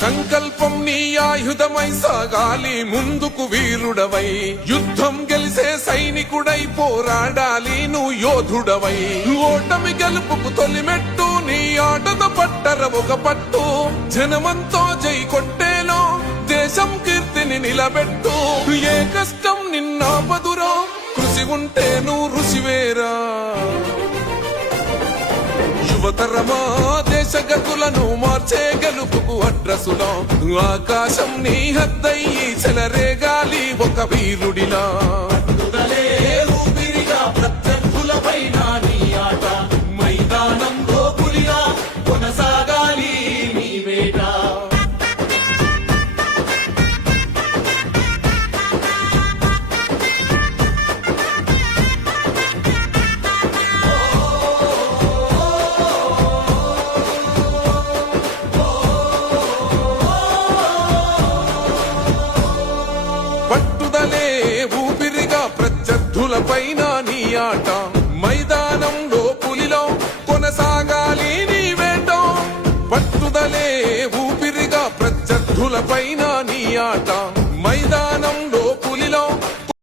సంకల్పం నీ ఆయుధమై సాగాలి ముందుకు వీరుడవై, యుద్ధం గెలిసే సైనికుడై పోరాడాలి నువ్వు యోధుడవై. ఓటమి గెలుపుకు తొలిమెట్టు నీ ఆటద పట్టర ఒక పట్టు, జనమంతో జై కొట్టేలో దేశం కీర్తిని నిలబెట్టు. ఏ కష్టం నిన్నాపదురో కృషి ఉంటే నువ్వు రుచివేరా. యువతరమా దేశ గతులను మార్చే గెలుపుకు అడ్రసులో, ఆకాశం నీ హద్దయ్యి చెలరేగాలి ఒక వీరుడిలా. ప్రత్యర్థులపైన నీ ఆట మైదానంలో పులిలా కొనసాగాలి నీ వేట. పట్టుదలే ఊపిరిగా ప్రత్యర్థులపైన నీ ఆట